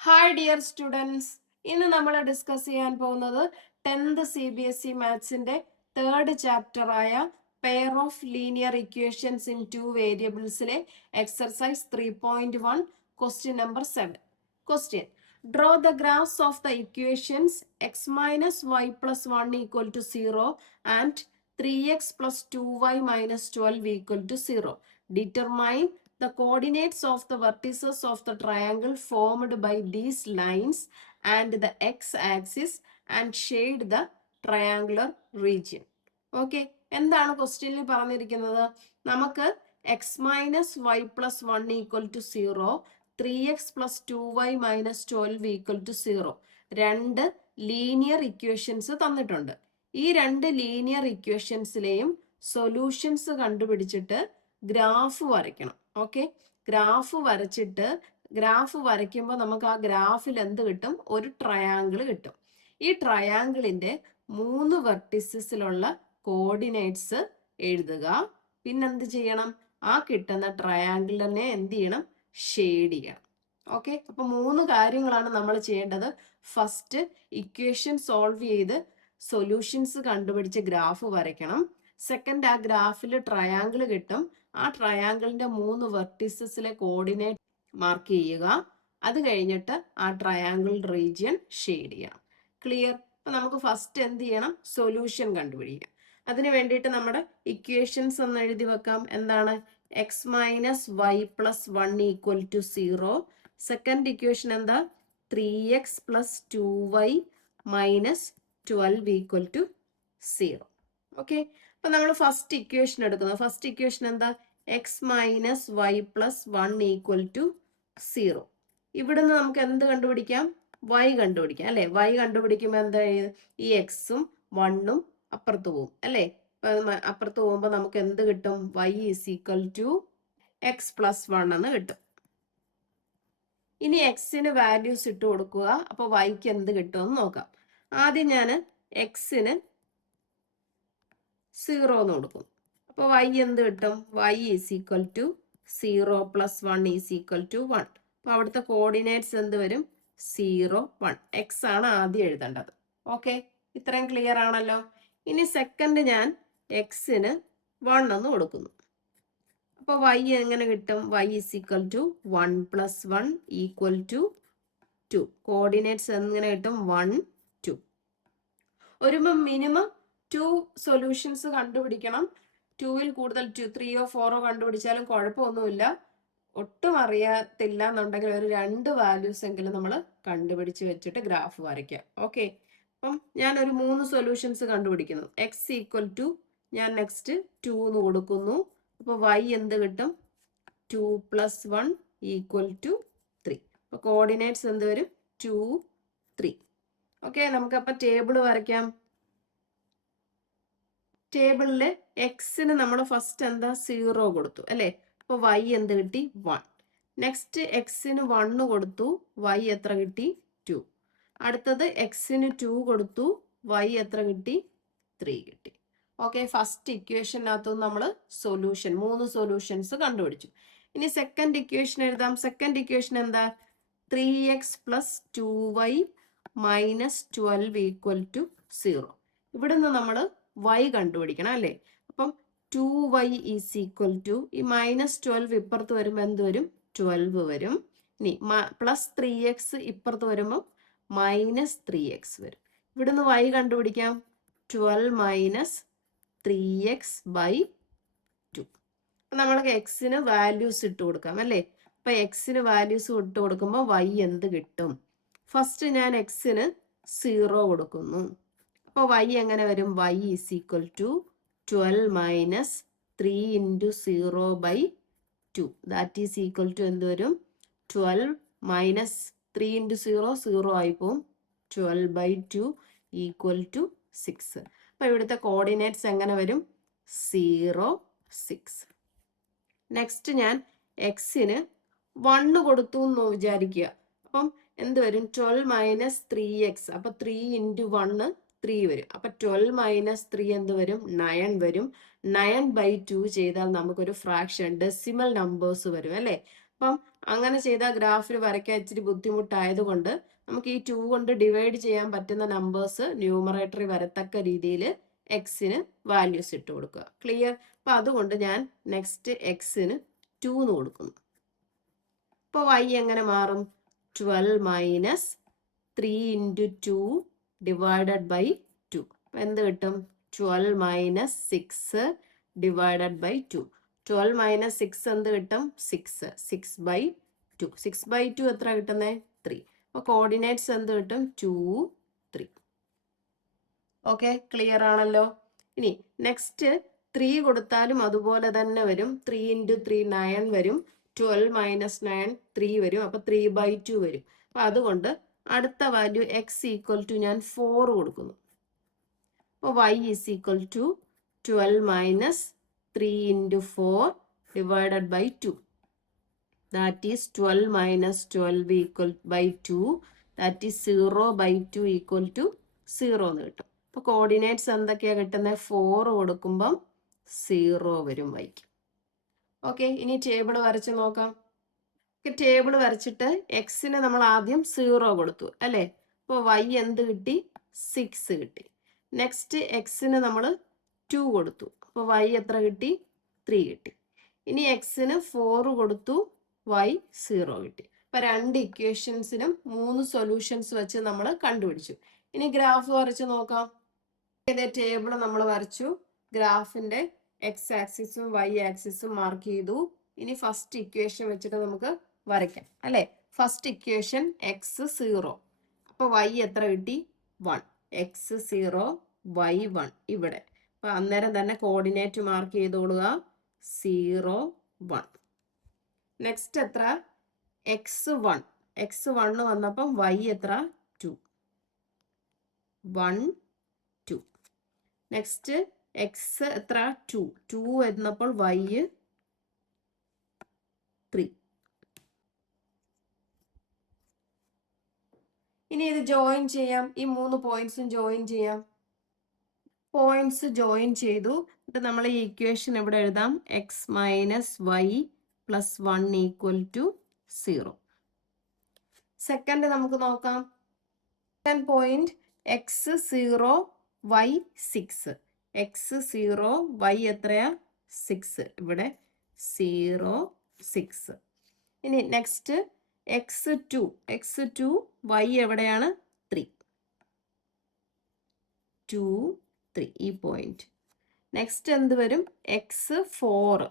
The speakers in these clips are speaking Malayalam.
ഹായ് ഡിയർ സ്റ്റുഡൻസ്, ഇന്ന് നമ്മൾ ഡിസ്കസ് ചെയ്യാൻ പോകുന്നത് 10th CBSE മാത്സിന്റെ തേർഡ് ചാപ്റ്റർ ആയ pair of linear equations in two വേരിയബിൾസിലെ exercise 3.1 question number 7. Question: draw the graphs of the equations x minus Y plus 1 equal to 0 and 3x plus 2y minus 12 equal to 0. Determine the coordinates of the vertices of the triangle formed by these lines and the x-axis and shade the triangular region. Okay, എന്താണ് ക്വസ്റ്റ്യനിൽ പറഞ്ഞിരിക്കുന്നത്? നമുക്ക് X minus Y plus 1 equal to 0, 3x plus 2y minus 12 equal to 0 രണ്ട് ലീനിയർ ഇക്വേഷൻസ് തന്നിട്ടുണ്ട്. ഈ രണ്ട് ലീനിയർ ഇക്വേഷൻസിലെയും സൊല്യൂഷൻസ് കണ്ടുപിടിച്ചിട്ട് ഗ്രാഫ് വരയ്ക്കണം. ഓക്കെ, ഗ്രാഫ് വരയ്ക്കുമ്പോൾ നമുക്ക് ആ ഗ്രാഫിൽ എന്ത് കിട്ടും? ഒരു ട്രയാങ്കിൾ കിട്ടും. ഈ ട്രയാങ്കിളിന്റെ 3 വെർട്ടിസിലുള്ള കോർഡിനേറ്റ്സ് എഴുതുക. പിന്നെന്ത് ചെയ്യണം? ആ കിട്ടുന്ന ട്രയാങ്കിളിനെ എന്ത് ചെയ്യണം? ഷെയ്ഡ് ചെയ്യണം. ഓക്കെ, അപ്പൊ 3 കാര്യങ്ങളാണ് നമ്മൾ ചെയ്യേണ്ടത്. ഫസ്റ്റ്, ഇക്വേഷൻ സോൾവ് ചെയ്ത് സൊല്യൂഷൻസ് കണ്ടുപിടിച്ച് ഗ്രാഫ് വരയ്ക്കണം. സെക്കൻഡ്, ആ ഗ്രാഫിൽ ട്രയാങ്കിൾ കിട്ടും. ആ ട്രയാങ്കിളിന്റെ 3 വെർട്ടിസസിലെ കോർഡിനേറ്റ് മാർക്ക് ചെയ്യുക. അത് കഴിഞ്ഞിട്ട് ആ ട്രയാങ്കിൾ റീജിയൻ ഷെയ്ഡ് ചെയ്യണം. ക്ലിയർ? അപ്പൊ നമുക്ക് ഫസ്റ്റ് എന്ത് ചെയ്യണം? സൊല്യൂഷൻ കണ്ടുപിടിക്കാം. അതിന് വേണ്ടിയിട്ട് നമ്മുടെ ഇക്വേഷൻസ് ഒന്ന് എഴുതി വെക്കാം. എന്താണ്? X minus Y plus 1 equal to 0. Second equation എന്താ? 3x plus 2y minus 12 equal to 0. Okay, അപ്പൊ നമ്മൾ ഫസ്റ്റ് ഇക്വേഷൻ എടുക്കുന്നു. ഫസ്റ്റ് ഇക്വേഷൻ എന്താ? X minus Y plus 1 equal to 0. ഇവിടുന്ന് നമുക്ക് എന്ത് കണ്ടുപിടിക്കാം? y കണ്ടുപിടിക്കാം അല്ലെ? y കണ്ടുപിടിക്കുമ്പോൾ എന്താ? ഈ എക്സും 1ഉം അപ്പുറത്ത് പോകും അല്ലെ? അപ്പുറത്ത് പോകുമ്പോൾ നമുക്ക് എന്ത് കിട്ടും? y is equal to X plus 1 എന്ന് കിട്ടും. ഇനി എക്സിന് വാല്യൂസ് ഇട്ട് കൊടുക്കുക. അപ്പൊ വൈക്ക് എന്ത് കിട്ടുമെന്ന് നോക്കാം. ആദ്യം ഞാൻ എക്സിന് 0 എന്ന് കൊടുക്കും. അപ്പൊ y എന്ത് കിട്ടും? y is equal to 0 plus 1 is equal to 1. അപ്പൊ അവിടുത്തെ കോർഡിനേറ്റ്സ് എന്ത് വരും? 0, 1. എക്സ് ആണ് ആദ്യം എഴുതേണ്ടത്. ഓക്കെ, ഇത്രയും ക്ലിയർ ആണല്ലോ. ഇനി സെക്കൻഡ് ഞാൻ എക്സിന് 1 എന്ന് കൊടുക്കുന്നു. അപ്പൊ y എങ്ങനെ കിട്ടും? y is equal to 1 plus 1 equal to 2. Coordinates എങ്ങനെ കിട്ടും? 1, 2. ഒരു മിനിമം 2 സൊല്യൂഷൻസ് കണ്ടുപിടിക്കണം. 2ൽ കൂടുതൽ 3ഓ 4ഓ കണ്ടുപിടിച്ചാലും കുഴപ്പമൊന്നുമില്ല. ഒട്ടും അറിയത്തില്ല എന്നുണ്ടെങ്കിൽ ഒരു 2 വാല്യൂസ് എങ്കിലും നമ്മൾ കണ്ടുപിടിച്ച് വെച്ചിട്ട് ഗ്രാഫ് വരയ്ക്കാം. ഓക്കെ, അപ്പം ഞാൻ ഒരു 3 സൊല്യൂഷൻസ് കണ്ടുപിടിക്കുന്നു. എക്സ് ഈക്വൽ ടു ഞാൻ നെക്സ്റ്റ് 2 എന്ന് കൊടുക്കുന്നു. അപ്പൊ y എന്ത് കിട്ടും? 2 പ്ലസ് 1 ഈക്വൽ ടു 3. അപ്പൊ കോർഡിനേറ്റ്സ് എന്ത് വരും? 2, 3. ഓക്കെ, നമുക്കപ്പൊ ടേബിൾ വരയ്ക്കാം. ടേബിളില് എക്സിന് നമ്മൾ ഫസ്റ്റ് എന്താ? 0 കൊടുത്തു അല്ലെ? അപ്പൊ y എന്ത് കിട്ടി? 1. നെക്സ്റ്റ് എക്സിന് 1 കൊടുത്തു. y എത്ര കിട്ടി? 2. അടുത്തത് എക്സിന് 2 കൊടുത്തു. y എത്ര കിട്ടി? 3 കിട്ടി. ഓക്കെ, ഫസ്റ്റ് ഇക്വേഷനകത്തു നമ്മൾ സൊല്യൂഷൻ 3 സൊല്യൂഷൻസ് കണ്ടുപിടിച്ചു. ഇനി സെക്കൻഡ് ഇക്വേഷൻ എഴുതാം. സെക്കൻഡ് ഇക്വേഷൻ എന്താ? 3x plus 2y minus 12 equal to 0. ഇവിടുന്ന് നമ്മൾ y കണ്ടുപിടിക്കണം അല്ലേ? അപ്പം 2y ഈസ് ഈക്വൽ ടു, ഈ മൈനസ് 12 ഇപ്പുറത്ത് വരുമ്പോൾ എന്ത് വരും? 12 വരും. ഇനി പ്ലസ് 3x ഇപ്പുറത്ത് വരുമ്പോൾ മൈനസ് 3x വരും. ഇവിടുന്ന് y കണ്ടുപിടിക്കാം. 12 മൈനസ് 3x ബൈ 2. നമ്മൾക്ക് എക്സിന് വാല്യൂസ് ഇട്ട് കൊടുക്കാം അല്ലേ? അപ്പൊ എക്സിന് വാല്യൂസ് ഇട്ട് കൊടുക്കുമ്പോൾ y എന്ത് കിട്ടും? ഫസ്റ്റ് ഞാൻ എക്സിന് 0 കൊടുക്കുന്നു. അപ്പൊ y എങ്ങനെ വരും? y is equal to 12 minus 3 into 0 by 2. That is equal to എന്ത് വരും? 12 മൈനസ് 3 ഇൻറ്റു 0, 0 ആയി പോവും. 12 ബൈ 2 ഈക്വൽ ടു 6. അപ്പൊ ഇവിടുത്തെ കോർഡിനേറ്റ്സ് എങ്ങനെ വരും? 0, 6. നെക്സ്റ്റ് ഞാൻ എക്സിന് 1 കൊടുത്തു എന്ന് വിചാരിക്കുക. അപ്പം എന്ത് വരും? 12 മൈനസ് 3x. അപ്പൊ 3 ഇൻറ്റു 1 3 വരും. അപ്പൊ 12 മൈനസ് 3 എന്ത് വരും? 9 വരും. 9 ബൈ 2 ചെയ്താൽ നമുക്കൊരു ഫ്രാക്ഷൻ ഡെസിമൽ നമ്പേഴ്സ് വരും അല്ലെ? അപ്പം അങ്ങനെ ചെയ്താൽ ഗ്രാഫിൽ വരയ്ക്കാൻ ഇച്ചിരി ബുദ്ധിമുട്ടായതുകൊണ്ട് നമുക്ക് ഈ 2 കൊണ്ട് ഡിവൈഡ് ചെയ്യാൻ പറ്റുന്ന നമ്പേഴ്സ് ന്യൂമറേറ്ററിൽ വരത്തക്ക രീതിയിൽ എക്സിന് വാല്യൂസ് ഇട്ട് കൊടുക്കുക. ക്ലിയർ? അപ്പം അതുകൊണ്ട് ഞാൻ നെക്സ്റ്റ് എക്സിന് 2 എന്ന് കൊടുക്കുന്നു. അപ്പോൾ y എങ്ങനെ മാറും? 12 മൈനസ് 3 ഇൻറ്റു 2 ഡിവൈഡഡ് ബൈ 2. അപ്പം എന്ത് കിട്ടും? 12 മൈനസ് 6 ഡിവൈഡഡ് ബൈ 2. 12 മൈനസ് 6 എന്ത് കിട്ടും? 6. 6 ബൈ 2. 6 ബൈ 2 എത്ര കിട്ടുന്നത്? 3. അപ്പോൾ കോർഡിനേറ്റ്സ് എന്ത് കിട്ടും? 2, 3. ഓക്കെ, ക്ലിയർ ആണല്ലോ. ഇനി നെക്സ്റ്റ് 3 കൊടുത്താലും അതുപോലെ തന്നെ വരും. 3 ഇൻറ്റു 3 9 വരും. 12 മൈനസ് 9 3 വരും. അപ്പോൾ 3 ബൈ 2 വരും. അപ്പം അതുകൊണ്ട് അടുത്ത വാല്യൂ എക്സ് ഈക്വൽ ടു ഞാൻ 4 കൊടുക്കുന്നു. അപ്പോൾ y is equal to 12 minus 3 into 4 divided by 2. That is 12 minus 12 equal by 2. That is 0 by 2 equal to 0 എന്ന് കിട്ടും. അപ്പോൾ കോർഡിനേറ്റ്സ് എന്തൊക്കെയാണ് കിട്ടുന്നത്? 4 കൊടുക്കുമ്പം 0 വരും വൈക്ക്. ഓക്കെ, ഇനി ടേബിൾ വരച്ച് നോക്കാം. ടേബിൾ വരച്ചിട്ട് എക്സിന് നമ്മൾ ആദ്യം 0 കൊടുത്തു അല്ലേ? അപ്പോൾ y എന്ത് കിട്ടി? 6 കിട്ടി. നെക്സ്റ്റ് എക്സിന് നമ്മൾ 2 കൊടുത്തു. അപ്പോൾ y എത്ര കിട്ടി? 3 കിട്ടി. ഇനി എക്സിന് 4 കൊടുത്തു, y 0 കിട്ടി. അപ്പോൾ 2 ഇക്വേഷൻസിനും 3 സൊല്യൂഷൻസ് വെച്ച് നമ്മൾ കണ്ടുപിടിച്ചു. ഇനി ഗ്രാഫ് വരച്ച് നോക്കാം. ഇതേ ടേബിൾ നമ്മൾ വരച്ചു. ഗ്രാഫിന്റെ എക്സ് ആക്സിസും വൈ ആക്സിസും മാർക്ക് ചെയ്തു. ഇനി ഫസ്റ്റ് ഇക്വേഷൻ വെച്ചിട്ട് നമുക്ക് വരയ്ക്കാം അല്ലേ? First equation X 0. അപ്പോൾ y എത്ര കിട്ടി? 1. എക്സ് 0 y 1 ഇവിടെ. അപ്പോൾ അന്നേരം തന്നെ കോർഡിനേറ്റ് മാർക്ക് ചെയ്തോളുക. 0, 1. നെക്സ്റ്റ് എത്ര? എക്സ് 1. എക്സ് 1 വന്നപ്പം y എത്ര? 2. 1, 2. നെക്സ്റ്റ് എക്സ് എത്ര? 2. 2 എന്നപ്പോൾ y 3. ഇനി ഇത് ജോയിൻ ചെയ്യാം. ഈ 3 പോയിന്റ്സും ജോയിൻ ചെയ്യാം. പോയിന്റ്സ് ജോയിൻ ചെയ്തു. എന്നിട്ട് നമ്മൾ ഈ ഇക്വേഷൻ ഇവിടെ എഴുതാം. X minus Y plus 1 equal to 0. Second നമുക്ക് നോക്കാം. Second point X 0 Y 6. X 0 Y എത്രയാ? 6. ഇവിടെ 0, 6. ഇനി നെക്സ്റ്റ് എക്സ് 2. എക്സ് 2 വൈ എവിടെയാണ്? 3. 2, 3 ഈ പോയിന്റ്. നെക്സ്റ്റ് എന്ത് വരും? എക്സ് 4.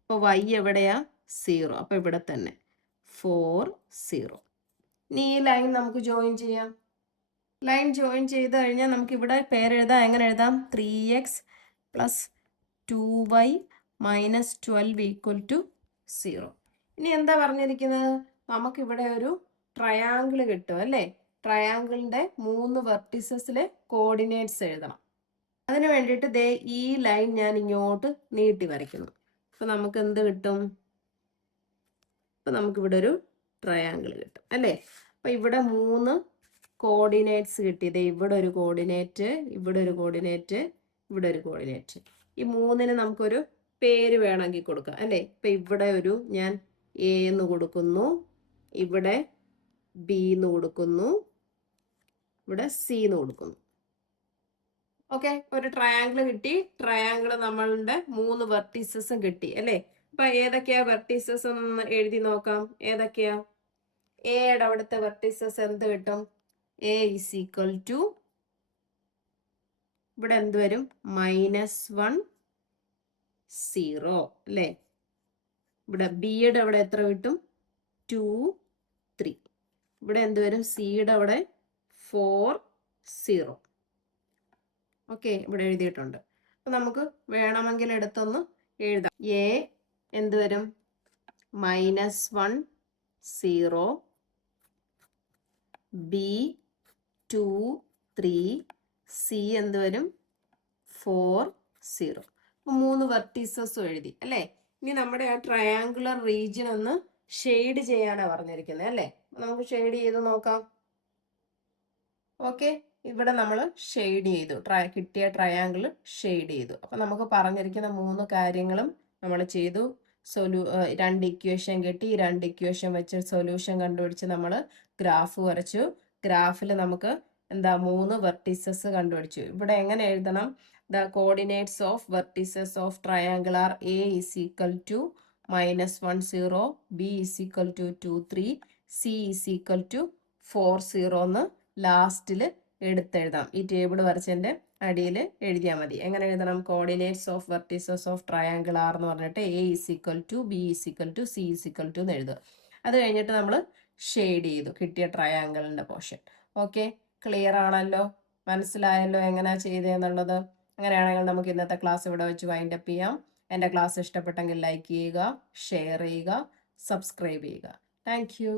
അപ്പോൾ വൈ എവിടെയാ? 0. അപ്പോൾ ഇവിടെ തന്നെ 4, 0. ഇനി ഈ ലൈൻ നമുക്ക് ജോയിൻ ചെയ്യാം. ലൈൻ ജോയിൻ ചെയ്ത് കഴിഞ്ഞാൽ നമുക്ക് ഇവിടെ പേരെഴുതാം. എങ്ങനെ എഴുതാം? 3x plus 2y minus 12 equal to 0. ഇനി എന്താ പറഞ്ഞിരിക്കുന്നത്? നമുക്കിവിടെ ഒരു ട്രയാങ്കിൾ കിട്ടും അല്ലേ? ട്രയാങ്കിളിൻ്റെ 3 വെർട്ടിസസിലെ കോർഡിനേറ്റ്സ് എഴുതണം. അതിന് വേണ്ടിയിട്ട് ദേ ഈ ലൈൻ ഞാൻ ഇങ്ങോട്ട് നീട്ടി വരയ്ക്കുന്നു. അപ്പോൾ നമുക്ക് എന്ത് കിട്ടും? അപ്പോൾ നമുക്കിവിടെ ഒരു ട്രയാങ്കിൾ കിട്ടും അല്ലേ? അപ്പോൾ ഇവിടെ 3 കോർഡിനേറ്റ്സ് കിട്ടി. ദേ ഇവിടെ ഒരു കോർഡിനേറ്റ്, ഇവിടെ ഒരു കോർഡിനേറ്റ്, ഇവിടെ ഒരു കോർഡിനേറ്റ്. ഈ 3-ന് നമുക്കൊരു പേര് വേണമെങ്കിൽ കൊടുക്കാം അല്ലേ? ഇപ്പം ഇവിടെ ഒരു ഞാൻ എ എന്ന് കൊടുക്കുന്നു, ഇവിടെ ബി എന്ന് കൊടുക്കുന്നു, ഇവിടെ സി എന്ന് കൊടുക്കുന്നു. ഓക്കെ, ഒരു ട്രയാങ്കിൾ കിട്ടി. ട്രയാങ്കിൾ നമ്മളുടെ 3 വെർട്ടീസസും കിട്ടി അല്ലേ? അപ്പൊ ഏതൊക്കെയാ വെർട്ടീസസ് എന്ന് എഴുതി നോക്കാം. ഏതൊക്കെയാ? എയുടെ അവിടുത്തെ വെർട്ടീസസ് എന്ത് കിട്ടും? എ ഈസ് ഈക്വൽ ടു ഇവിടെ എന്ത് വരും? -1, 0 അല്ലേ? ഇവിടെ ബിയുടെ അവിടെ എത്ര കിട്ടും? 2, 3. ഇവിടെ എന്ത് വരും? സിയുടെ അവിടെ 4, 0. ഓക്കെ, ഇവിടെ എഴുതിയിട്ടുണ്ട്. അപ്പം നമുക്ക് വേണമെങ്കിൽ എടുത്തൊന്ന് എഴുതാം. എ എന്ത് വരും? -1, 0. ബി 2, 3. സി എന്ത് വരും? 4, 0. അപ്പം 3 വെർട്ടീസസും എഴുതി അല്ലേ? ഇനി നമ്മുടെ ആ ട്രയാങ്കുലർ റീജിയൻ ഒന്ന് ഷെയ്ഡ് ചെയ്യാനാണ് പറഞ്ഞിരിക്കുന്നത് അല്ലേ? നമുക്ക് ഷെയ്ഡ് ചെയ്ത് നോക്കാം. ഓക്കെ, ഇവിടെ നമ്മൾ ഷെയ്ഡ് ചെയ്തു. കിട്ടിയ ട്രയാങ്കിൾ ഷെയ്ഡ് ചെയ്തു. അപ്പം നമുക്ക് പറഞ്ഞിരിക്കുന്ന 3 കാര്യങ്ങളും നമ്മൾ ചെയ്തു. രണ്ട് ഇക്വേഷൻ കിട്ടി. ഈ രണ്ട് ഇക്വേഷൻ വെച്ച് സൊല്യൂഷൻ കണ്ടുപിടിച്ച് നമ്മൾ ഗ്രാഫ് വരച്ചു. ഗ്രാഫിൽ നമുക്ക് എന്താ 3 വെർട്ടിസസ് കണ്ടുപിടിച്ചു. ഇവിടെ എങ്ങനെ എഴുതണം? The coordinates of vertices of triangle are A is equal to -1 0, B is equal to 2 3, C is equal to 4 0 എന്ന് ലാസ്റ്റിൽ എടുത്തെഴുതാം. ഈ ടേബിൾ വരച്ചതിൻ്റെ അടിയിൽ എഴുതിയാൽ മതി. എങ്ങനെ എഴുതണം? Coordinates of vertices of triangle are എന്ന് പറഞ്ഞിട്ട് A is equal to B is equal to C is equal to എന്ന് എഴുതുക. അത് കഴിഞ്ഞിട്ട് നമ്മൾ ഷെയ്ഡ് ചെയ്തു കിട്ടിയ ട്രയാങ്കിളിൻ്റെ പോർഷൻ. ഓക്കെ, ക്ലിയർ ആണല്ലോ? മനസ്സിലായല്ലോ എങ്ങനെയാ ചെയ്തതെന്നുള്ളത്? അങ്ങനെയാണെങ്കിൽ നമുക്ക് ഇന്നത്തെ ക്ലാസ് ഇവിടെ വെച്ച് വൈൻഡപ്പ് ചെയ്യാം. എൻ്റെ ക്ലാസ് ഇഷ്ടപ്പെട്ടെങ്കിൽ ലൈക്ക് ചെയ്യുക, ഷെയർ ചെയ്യുക, സബ്സ്ക്രൈബ് ചെയ്യുക. Thank you.